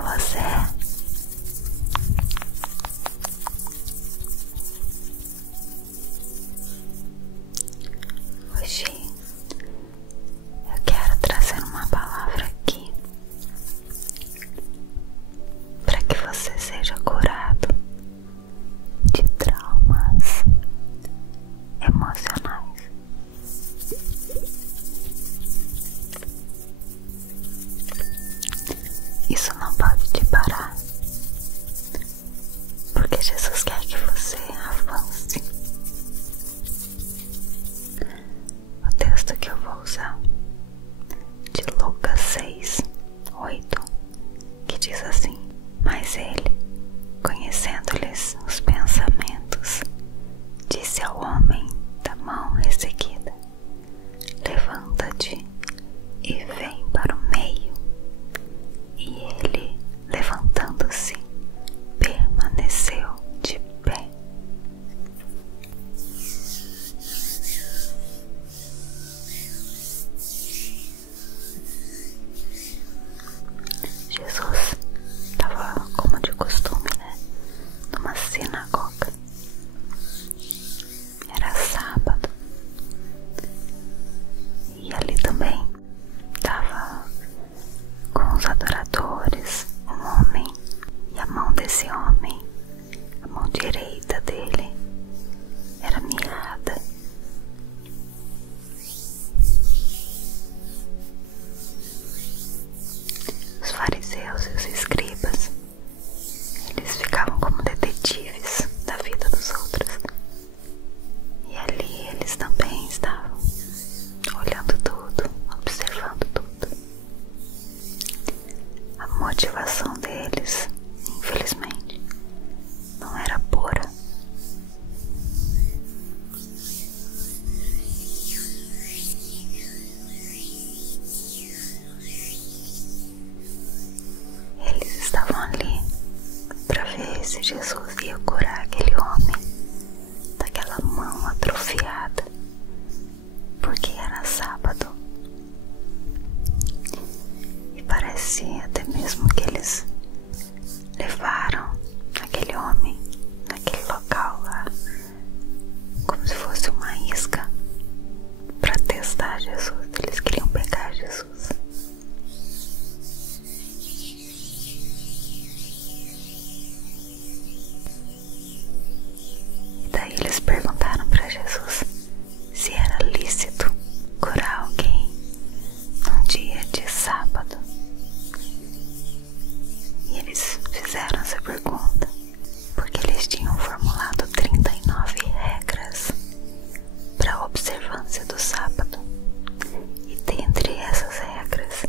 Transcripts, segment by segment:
você. Hoje eu quero trazer uma palavra aqui para que você seja curado de traumas emocionais. Isso não pode te parar, porque Jesus quer que você avance. O texto que eu vou usar de Lucas 6:8, que diz assim: mas ele, conhecendo-lhes os pensamentos, disse ao homem da mão ressequida: levanta-te e vem para o meio. E ele, levantando-se, permaneceu de pé. Jesus estava, como de costume, numa sinagoga. Era sábado. E ali também estava com os adoradores um homem, e a mão desse homem, a mão direita dele, era mirrada. Os fariseus e os escribas, eles ficavam como detetives da vida dos outros, e ali eles também estavam olhando tudo, observando tudo. A motivação deles, infelizmente, não era pura. Eles estavam ali para ver se Jesus ia curar aquele homem daquela mão atrofiada, porque era sábado. E parece até mesmo que eles levaram aquele homem naquele local lá como se fosse uma isca para testar Jesus. Eles queriam pegar Jesus. E daí eles perguntaram para Jesus se era lícito curar alguém num dia de sábado. E eles fizeram essa pergunta porque eles tinham formulado 39 regras para a observância do sábado. E dentre essas regras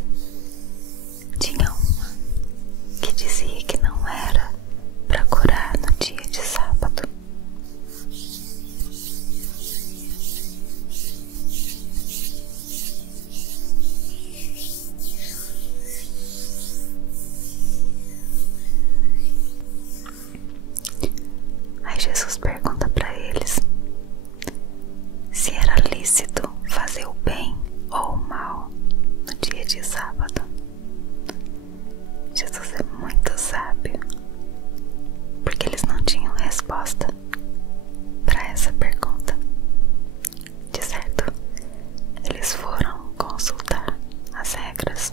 tinha uma que dizia que não era para curar no dia de sábado. Aí Jesus pergunta para eles se era lícito fazer o bem ou o mal no dia de sábado. Jesus é muito sábio, porque eles não tinham resposta para essa pergunta. De certo, eles foram consultar as regras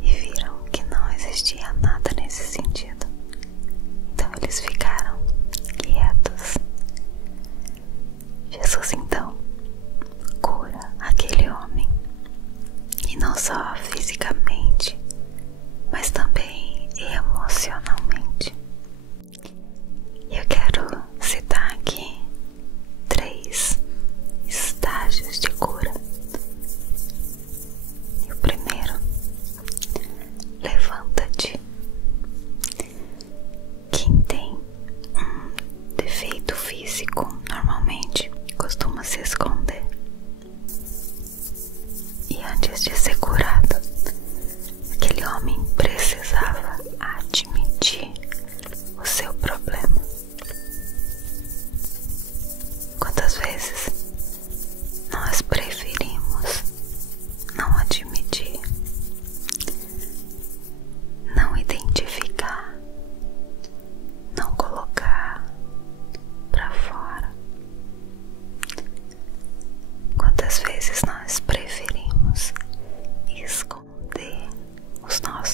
e viram que não existia nada nesse sentido. Então eles ficaram quietos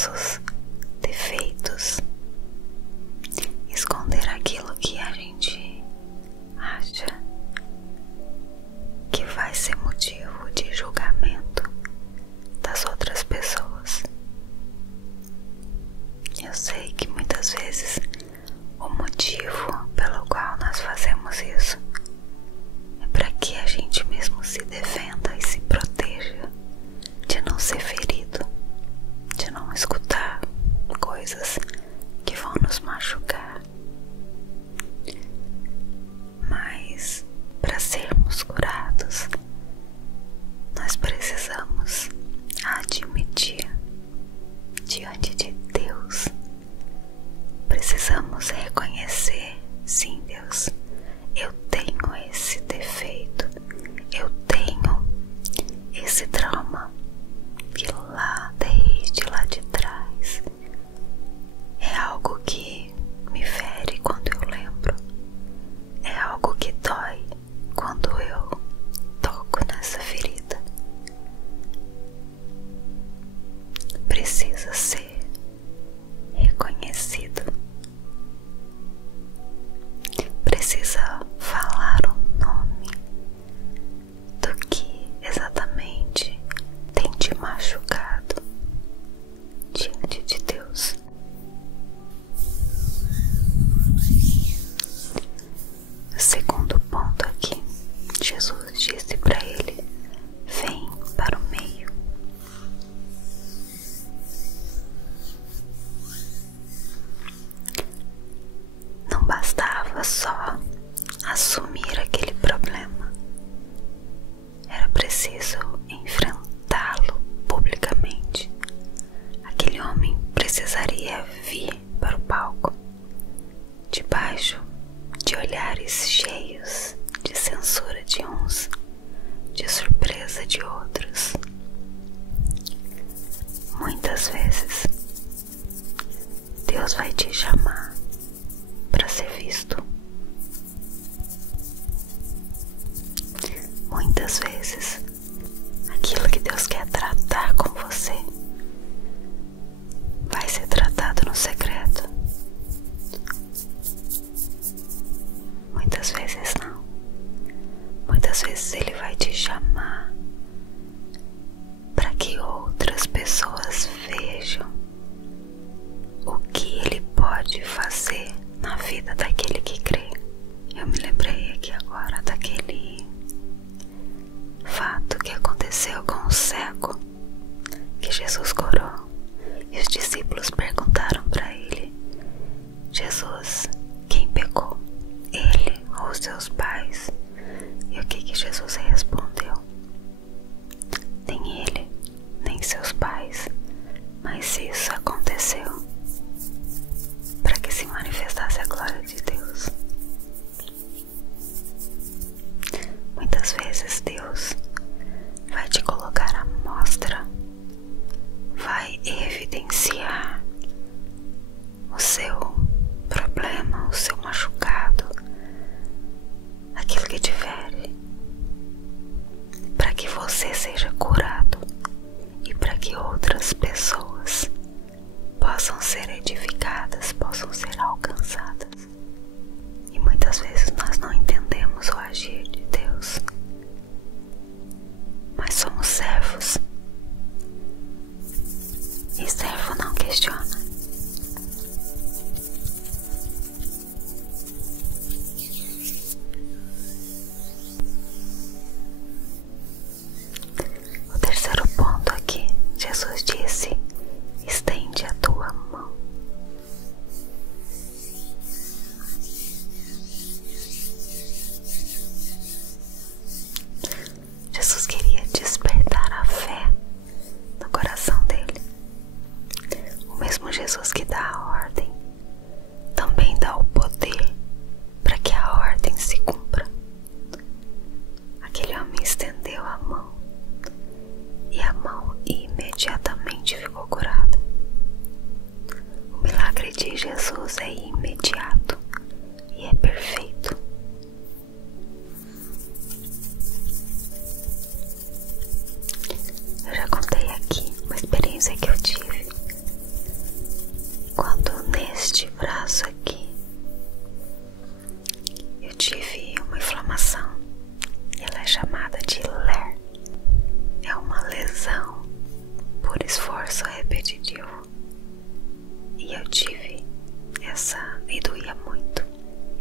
nossos defeitos, esconder aquilo que a gente acha que vai ser motivo de julgamento das outras pessoas. Eu sei que muitas vezes o motivo pelo qual nós fazemos isso é para que a gente mesmo se defenda e se proteja de não ser ferido, de não escutar coisas que vão nos machucar. Mas para sermos curados, nós precisamos admitir diante de Deus, precisamos reconhecer: sim, Deus, eu tenho esse defeito, eu tenho esse trauma que desde lá de trás é algo que me fere quando eu lembro, é algo que dói quando eu toco nessa ferida. Precisa ser reconhecido, precisa falar o nome do que exatamente tem te machucado diante de Deus. O segundo ponto aqui, Jesus disse para ele: vem para o meio. Não bastava só assumir aquele problema, era preciso enfrentá-lo publicamente. Aquele homem precisaria vir para o palco, debaixo de olhares cheios de censura de uns, de surpresa de outros. Muitas vezes Deus vai te chamar para ser visto. Muitas vezes aquilo que Deus quer tratar com você vai ser tratado no secreto. Muitas vezes não. Muitas vezes Ele vai te chamar para que outras pessoas vejam o que Ele pode fazer na vida daquele que crê. Eu me lembrei aqui agora daquele fato que aconteceu com o cego que Jesus curou, e os discípulos perguntaram para ele: Jesus, quem pecou, ele ou os seus pais? E o que Jesus respondeu? Nem ele, nem seus pais, mas isso aconteceu para que se manifestasse a glória de Deus. Muitas vezes Deus vai te colocar à mostra, vai evidenciar o seu problema, o seu machucado, aquilo que te fere, para que você seja curado e para que outras pessoas possam ser edificadas, possam ser alcançadas. E muitas vezes nós não entendemos o agir de Deus, mas somos servos, e servo não questiona. O terceiro ponto aqui, Jesus disse: estende a tua mão. Jesus queria despertar a fé no coração dele. O mesmo Jesus que dá a ordem também dá o poder para que a ordem se cumpra. Aquele homem estendeu a mão e a mão imediatamente ficou curada. O milagre de Jesus é imediato e é perfeito. Eu já contei aqui uma experiência que eu tive tive e doía muito.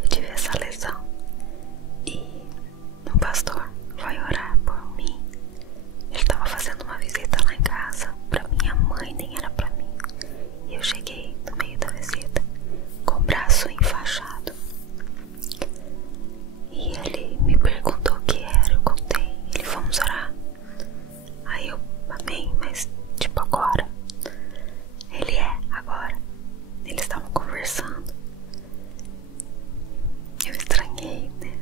Eu tive essa lesão e um pastor foi orar por mim. Ele estava fazendo uma visita lá em casa pra minha mãe, nem era pra mim. E eu cheguei no meio da visita com o braço enfaixado. E ele me perguntou o que era, eu contei. Ele: vamos orar? Aí eu: amém, mas tipo agora? Ele: agora. Eles estavam conversando. Eu estranhei, né?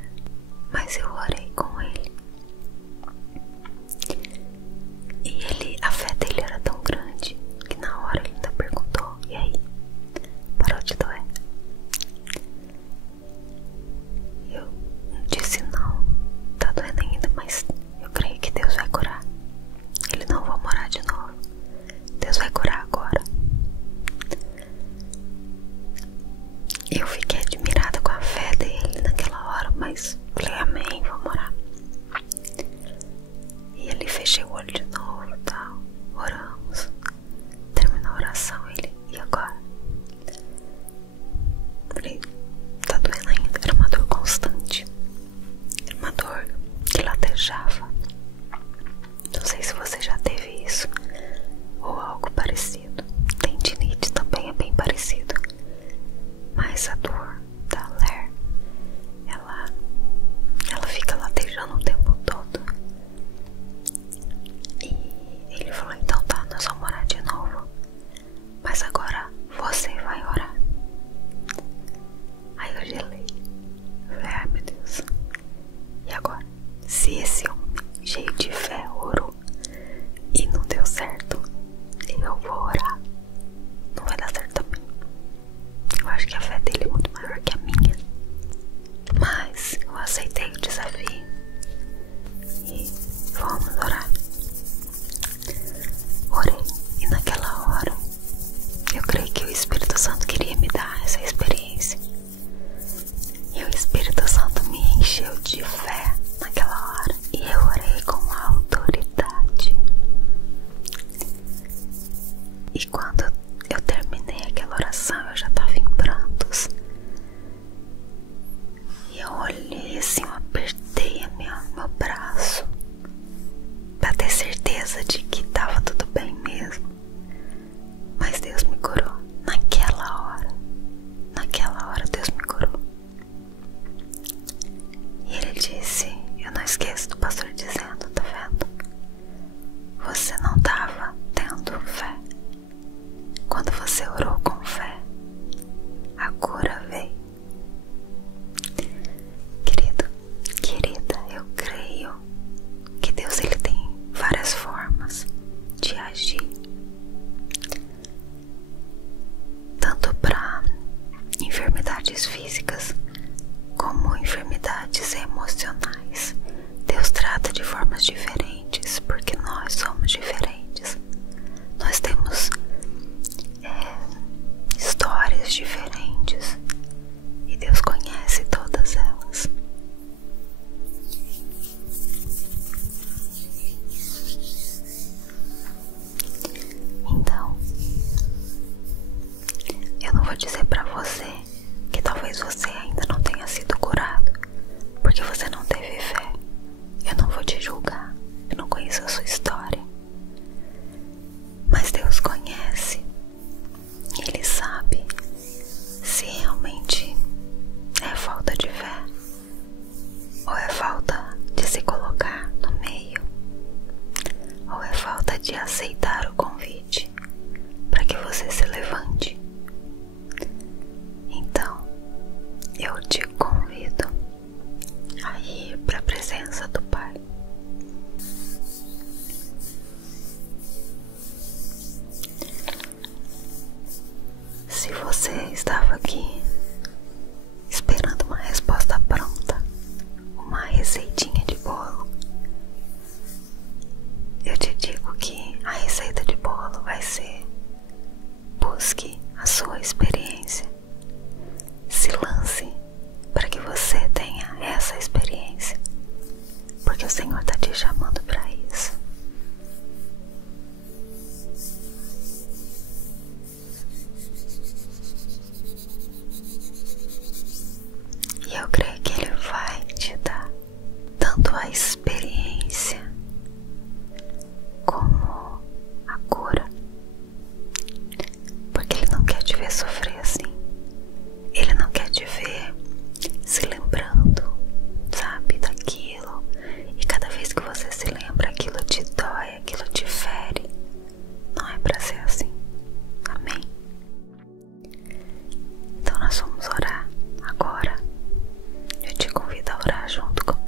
Mas eu orei com ele. E a fé dele era tão grande que na hora ele ainda perguntou: e aí? Parou de doer? Eu disse: não, tá doendo ainda, mas eu creio que Deus vai curar. Ele: não vou morar de novo, Deus vai curar agora. Eu fiquei admirada com a fé dele naquela hora, mas falei: amém, vou morar. E ele fechei o olho de novo e tal, oramos, terminou a oração. Ele: e agora? Falei: tá doendo ainda. Era uma dor constante, era uma dor que latejava. Não sei se você já teve isso ou algo parecido. Tendinite também é bem parecido, mas a dor da LER, ela fica latejando o tempo todo. E ele falou: então tá, nós vamos orar de novo, mas agora você vai orar. Aí eu gelei. Eu falei: ai meu Deus, e agora? Se esse homem cheio de fé orou e não deu certo, eu vou orar, não vai dar certo também. Eu acho que a fé dele é muito maior que a minha. Mas eu aceitei o desafio e vamos orar. Orei, e naquela hora eu creio que o Espírito Santo queria me dar essa experiência. E o Espírito Santo me encheu de fé naquela hora. E eu orei com autoridade. E quando eu terminei aquela oração, eu já estava em prantos. E eu olhei assim, eu apertei meu braço pra ter certeza de que estava tudo bem mesmo. Mas Deus me curou naquela hora. Naquela hora Deus me curou. E ele disse, eu não esqueço do pastor dizendo, tá vendo? Você não estava tendo fé. Quando você orou com fé, a cura veio. Querido, querida, eu creio que Deus, ele tem várias formas de agir, tanto para enfermidades físicas como enfermidades emocionais. Deus trata de formas diferentes, porque nós somos diferentes. Nós temos histórias diferentes e Deus conhece todas elas. Então, eu não vou dizer pra você que talvez você ainda não tenha sido curado porque você não teve fé. Eu não vou te julgar, eu não conheço a sua história, mas Deus conhece. Ele sabe se realmente é falta de fé ou é falta de se colocar no meio, ou é falta de aceitar o convite para que você se levante. Então, eu te convido a ir para a presença do Pai. Se você estava aqui esperando uma resposta pronta, uma receitinha de bolo, eu te digo que a receita de bolo vai ser: busque a sua experiência. Se lance para que você tenha essa experiência, porque o Senhor está te chamando para isso. te ver sofrer assim. Ele não quer te ver se lembrando, sabe, daquilo. E cada vez que você se lembra, aquilo te dói, aquilo te fere. Não é pra ser assim. Amém? Então nós vamos orar agora. Eu te convido a orar junto comigo.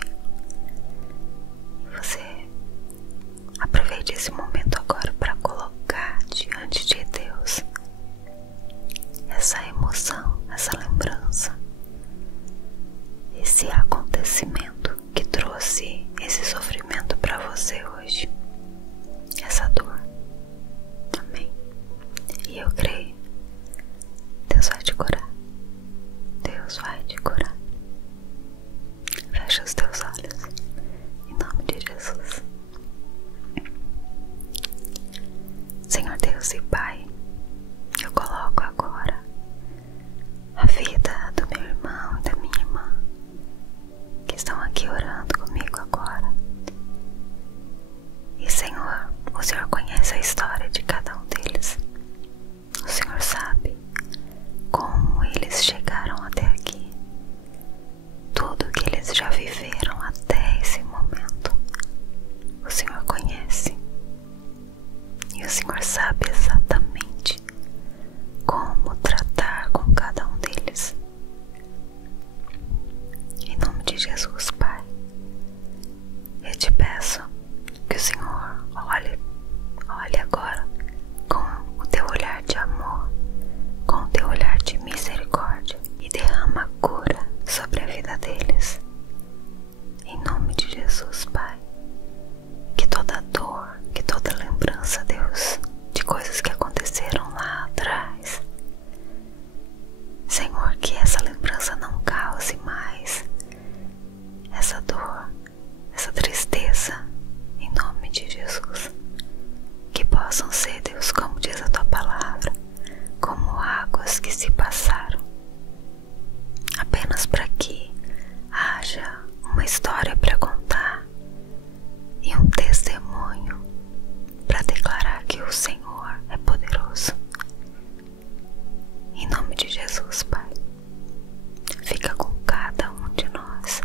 E você aproveite esse momento agora para colocar diante de Deus essa emoção, essa lembrança, esse acontecimento que trouxe esse sofrimento para você hoje, essa dor. Amém? E eu creio, Deus vai te curar. Deus vai te curar. Fecha os teus olhos, em nome de Jesus. Senhor Deus e Pai, eu coloco agora a vida do meu irmão e da minha irmã que estão aqui orando comigo agora. E Senhor, o Senhor conhece a história de cada um deles. O Senhor sabe como eles chegaram até aqui, tudo que eles já viveram até esse momento. O Senhor conhece. E o Senhor sabe exatamente como tratar com cada um deles. Em nome de Jesus, Pai, eu te peço que o Senhor olhe agora com o teu olhar de amor, com o teu olhar de misericórdia e derrama cura sobre a vida deles. Em nome de Jesus, Pai, que toda dor, que toda lembrança, Deus, de coisas que aconteceram lá atrás, Senhor, que essa lembrança não cause mais essa dor, essa tristeza, em nome de Jesus. Que possam ser, Deus, como diz a tua palavra, como águas que se passaram, apenas para que haja uma história para contar e um testemunho para declarar que o Senhor é poderoso. Em nome de Jesus, Pai, fica com cada um de nós.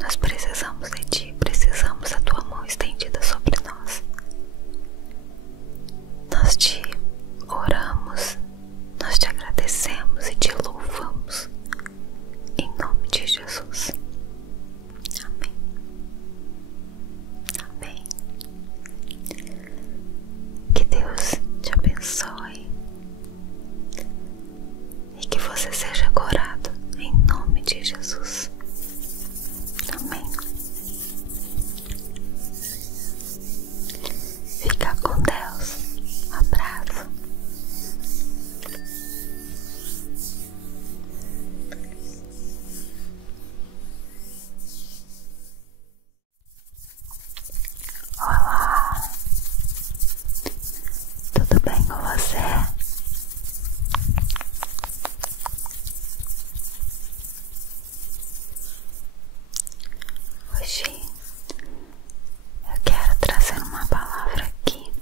Nós precisamos de Ti, precisamos da Tua mão estendida sobre nós. Nós te oramos, nós te agradecemos e te louvamos. Em nome de Jesus. Amém. Amém. Que Deus te abençoe e que você seja curado em nome de Jesus. Amém. Fica com Deus. Um abraço. Olá, tudo bem com você? Hoje eu quero trazer uma palavra aqui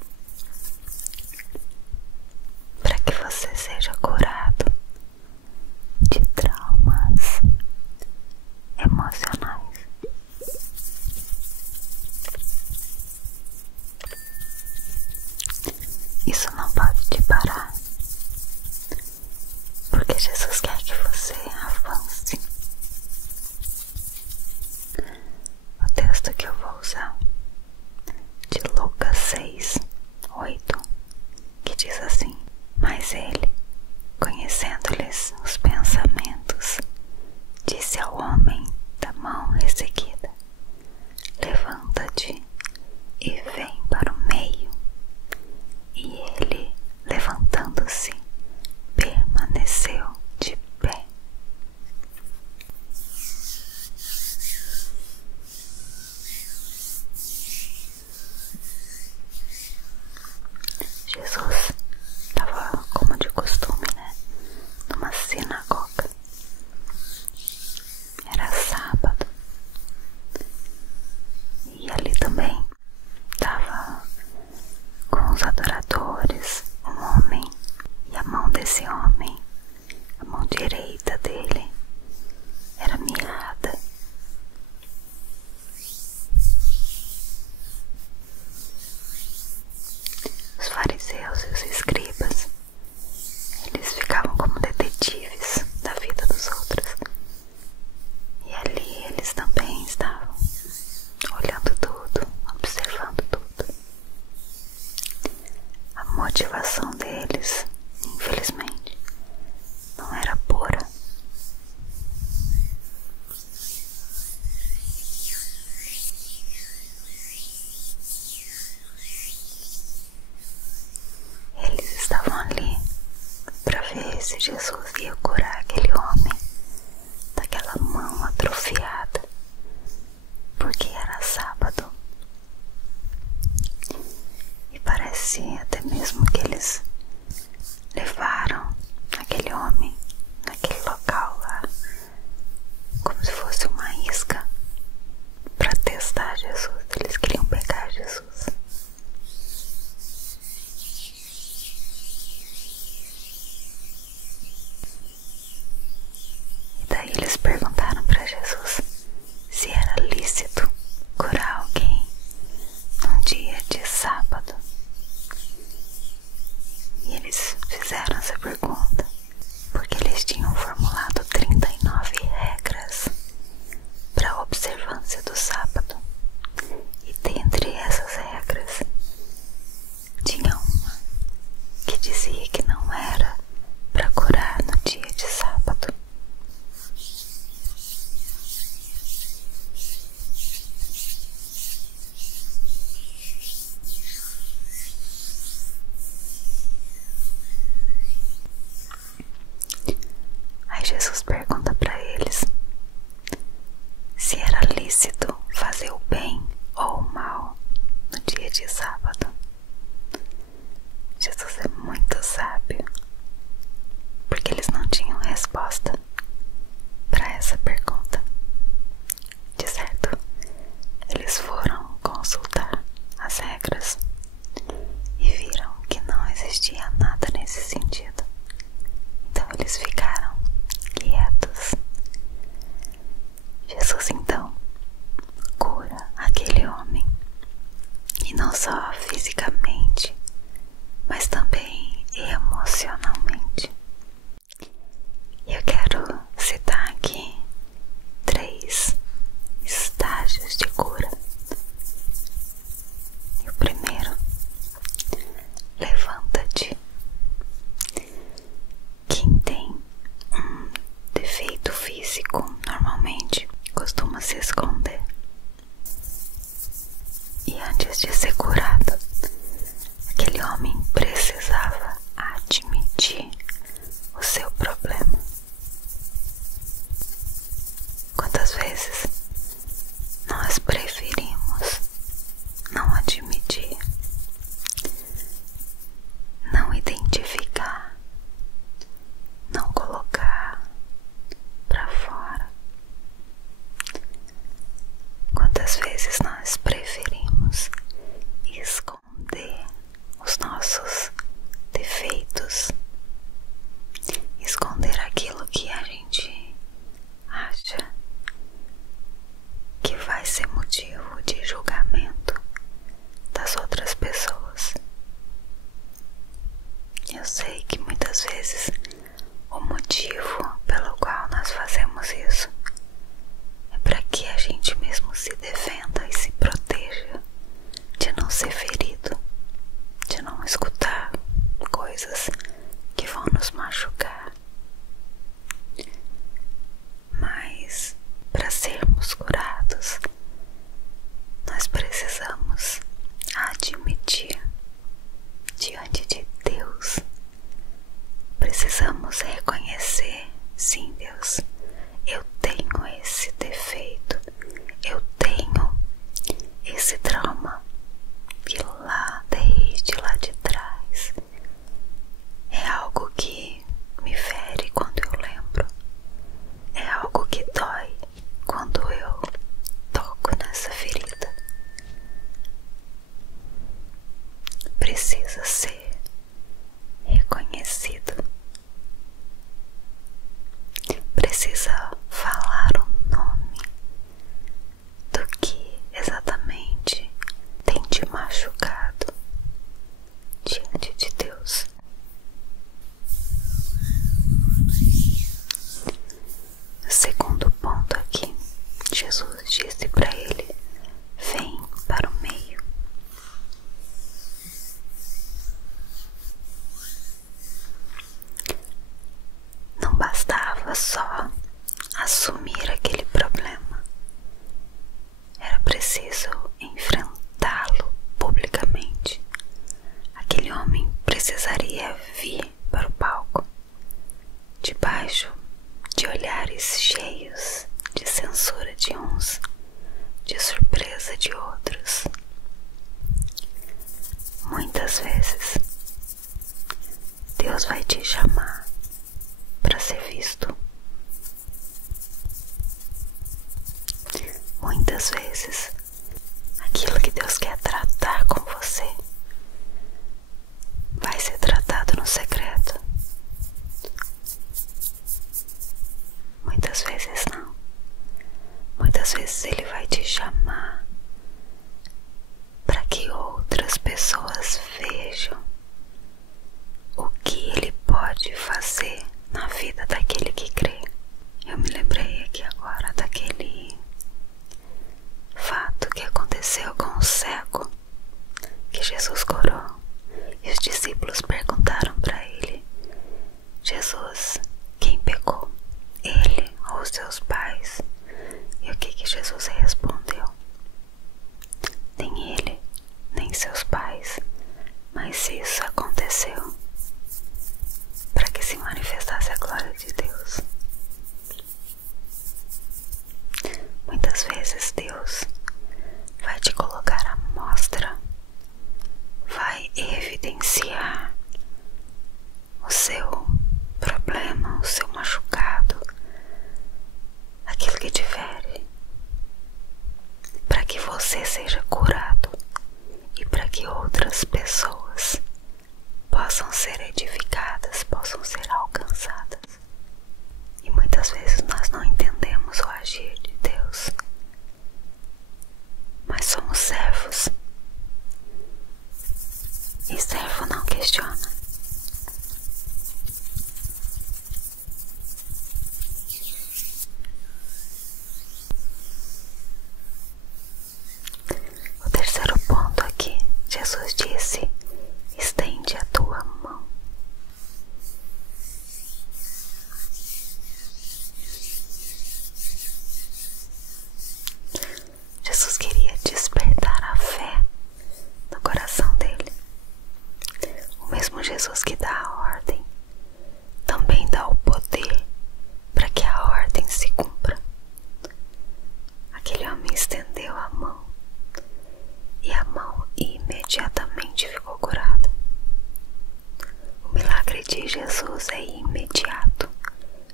para que você seja curado de traumas emocionais. Isso não pode te parar, porque Jesus quer que você avance. O texto que eu vou usar, de Lucas 6:8, que diz assim: Mas ele, conhecendo-lhes os pensamentos, disse ao homem da mão ressequida: Levanta-te e vem para o meio. E ele, levantando-se, permaneceu de pé. Jesus estava, como de costume, numa cena ver se Jesus ia curar aquele homem daquela mão atrofiada, porque era sábado. E parecia até mesmo que eles levaram aquele homem naquele local lá como se fosse uma isca para testar Jesus. Eles queriam pegar Jesus. E daí eles perguntaram para Jesus se era lícito curar alguém num dia de sábado. E eles fizeram essa pergunta porque eles tinham formulado 39 regras para a observância do sábado. E dentre essas regras tinha uma que dizia que não era para curar no dia de sábado. Aí Jesus pergunta para eles se era lícito fazer o bem ou o mal no dia de sábado. Jesus é muito sábio, porque eles não tinham resposta para essa pergunta. De certo, eles foram consultar as regras e viram que não existia nada nesse sentido. Então eles ficaram quietos. Jesus então cura aquele homem, e não só fisicamente, mas também emocionalmente. E eu quero citar aqui 3 estágios de cura. E o primeiro: levanta-te. Quem tem um defeito físico normalmente costuma se esconder. E antes de ser curado, aquele homem precisava admitir o seu problema. Quantas vezes nós preferimos não admitir, não identificar, não colocar para fora? Quantas vezes nós preferimos esconder os nossos defeitos, esconder aquilo que a gente acha que vai ser motivo de julgamento das outras pessoas? Eu sei que muitas vezes o motivo pelo qual nós fazemos isso é para que a gente mesmo se defenda e se proteja de não ser ferido, de não escutar coisas que vão nos machucar. Mas para sermos curados, nós precisamos admitir diante de Deus. Precisamos reconhecer: sim, Deus, eu tenho esse defeito, eu tenho esse trauma que lá, desde lá de trás, é algo que me fere quando eu lembro, é algo que dói quando eu toco nessa ferida. Precisa ser reconhecido. Precisa falar o nome do que exatamente tem te machucado diante de Deus. de olhares cheios de censura de uns, de surpresa de outros. Muitas vezes Deus vai te chamar para ser visto. Muitas vezes aquilo que Deus quer tratar com você vai ser tratado no secreto. Muitas vezes não. Muitas vezes Ele vai te chamar para que outras pessoas vejam o que Ele pode fazer na vida daquele que crê. Eu me lembrei aqui agora daquele fato que aconteceu com o cego que Jesus curou, e os discípulos perguntaram para ele: Jesus, quem pecou, ele ou os seus pais? E o que Jesus respondeu? Nem ele, nem seus pais, mas isso aconteceu para que se manifestasse a glória de Deus. Muitas vezes Deus vai te colocar à mostra, vai evidenciar o seu problema, o seu machucado, aquilo que te fere, para que você seja curado e para que outras pessoas possam ser edificadas, possam ser alcançadas. E muitas vezes nós não entendemos o agir de Deus, mas somos servos, e servo não questiona. O terceiro ponto aqui, Jesus disse: estende a tua mão. Jesus queria despertar a fé no coração dele. O mesmo Jesus que dá a ordem também dá o poder para que a ordem se cumpra. Aquele homem estendeu a mão e a mão imediatamente ficou curada. O milagre de Jesus é imediato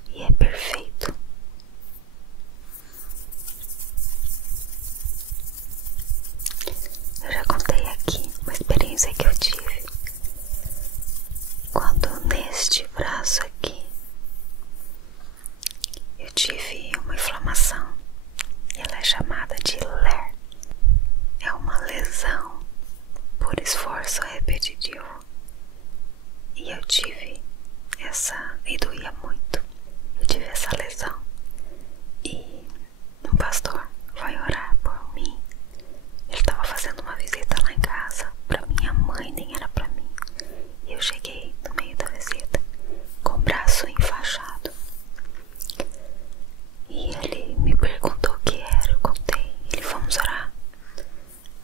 e é perfeito. Eu já contei aqui uma experiência que eu tive quando neste braço aqui eu tive uma inflamação, e ela é chamada de LER. É uma lesão por esforço repetitivo, e eu tive e doía muito. Eu tive essa lesão e um pastor foi orar por mim. Ele estava fazendo uma visita lá em casa para minha mãe, nem era para mim. E eu cheguei no meio da visita com o braço enfaixado. E ele me perguntou o que era, eu contei. Ele: vamos orar?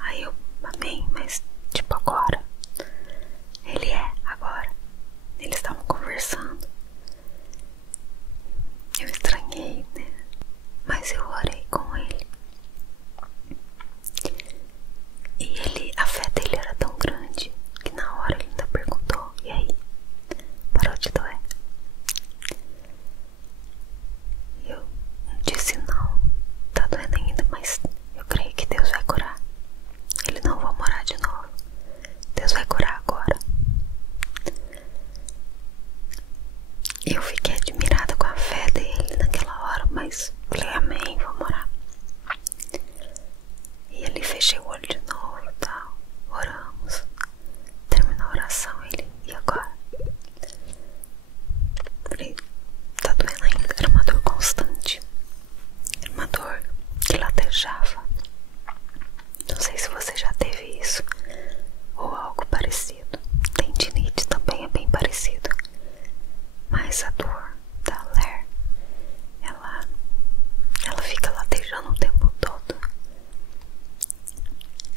Aí eu: amém, mas tipo agora? Ele: agora. Eles estavam conversando. Eu estranhei, né? Mas eu orei com ele. E a fé dele era tão grande que na hora ele ainda perguntou: e aí? Parou de doer? Eu disse: não, tá doendo ainda, mas eu creio que Deus vai curar. Ele: não vou morar de novo, Deus vai curar agora. E eu fiquei admirada com a fé dele naquela hora, mas falei: amém, vou morar. E ele fechou o olho de novo e tal, oramos, terminou a oração. Ele: e agora? Falei: tá doendo ainda. Era uma dor constante, era uma dor que latejava. Não sei se você já teve isso ou algo parecido. Tendinite também é bem parecido, mas a dor da LER, ela fica latejando o tempo todo.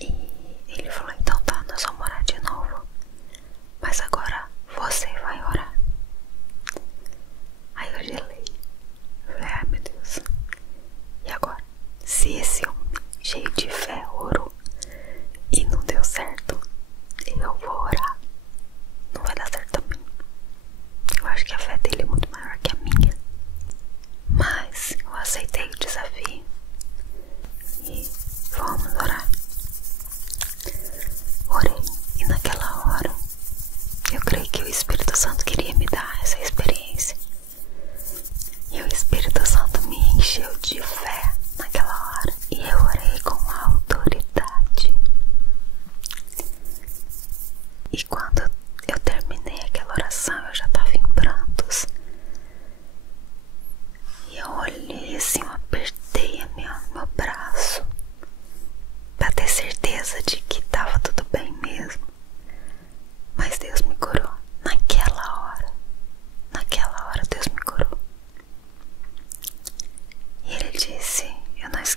E ele falou: então tá, nós vamos orar de novo, mas agora você vai orar. Aí eu gelei.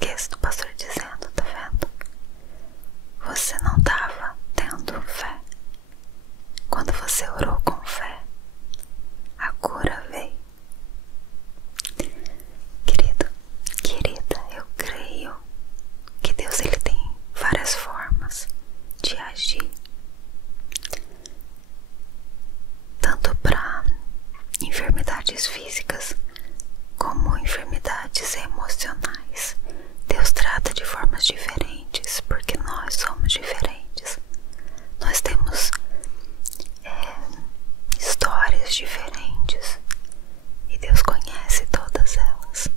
esqueça do pastor dizendo, tá vendo? Você não estava tendo fé. Quando você orou com fé, a cura veio. Querido, querida, eu creio que Deus ele tem várias formas de agir, tanto para enfermidades físicas como enfermidades emocionais. Deus trata de formas diferentes, porque nós somos diferentes. Nós temos histórias diferentes e Deus conhece todas elas.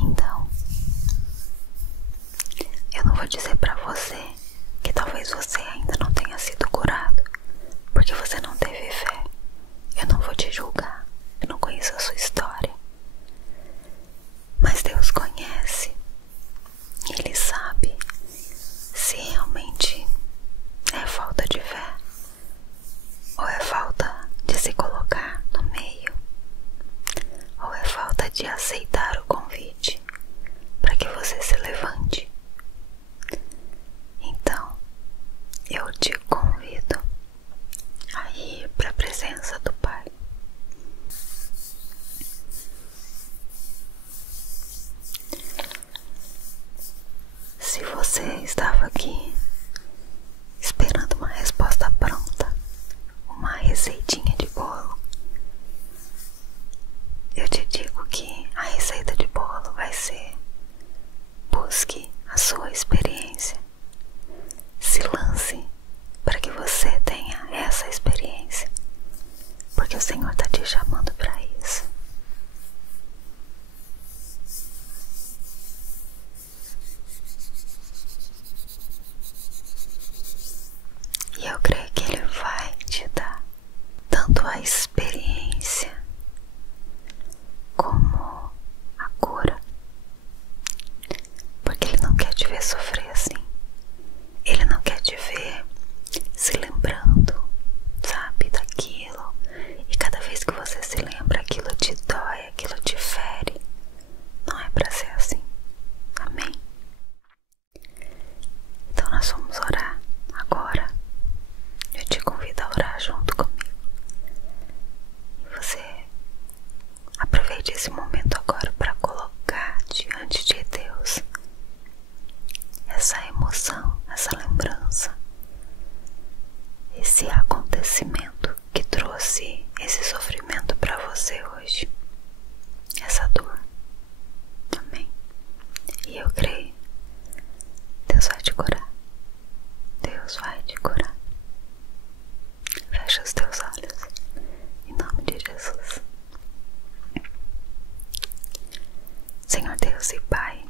Então, eu não vou dizer pra você que talvez você ainda não tenha sido curado porque você não teve fé. Eu não vou te julgar, eu não conheço a sua história, mas Deus conhece. Ele sabe se realmente é falta de fé ou é falta de se colocar no meio, ou é falta de aceitar o convite para que você se levante. Então, eu te convido a ir para a presença do Pai. Se você estava aqui esperando uma resposta pronta, uma receitinha de bolo, eu te digo que a receita de bolo vai ser: busque a sua experiência, se lance para que você tenha essa experiência, porque o Senhor está te chamando para isso. E eu creio que Ele vai te dar tanto a experiência como a cura, porque Ele não quer te ver sofrer assim. Ele não quer te ver se lembrando, sabe, daquilo, e cada vez que você se lembra, aquilo te dói, aquilo te fere. Não é pra ser assim. Amém? Então nós vamos orar agora. Eu te convido a orar junto comigo. E você aproveite esse momento agora para colocar diante de Deus essa emoção, essa lembrança, esse acontecimento que trouxe esse sofrimento para você hoje, essa dor. Amém? E eu creio, Deus vai te curar. Deus vai te curar. Fecha os teus olhos, em nome de Jesus. Senhor Deus e Pai,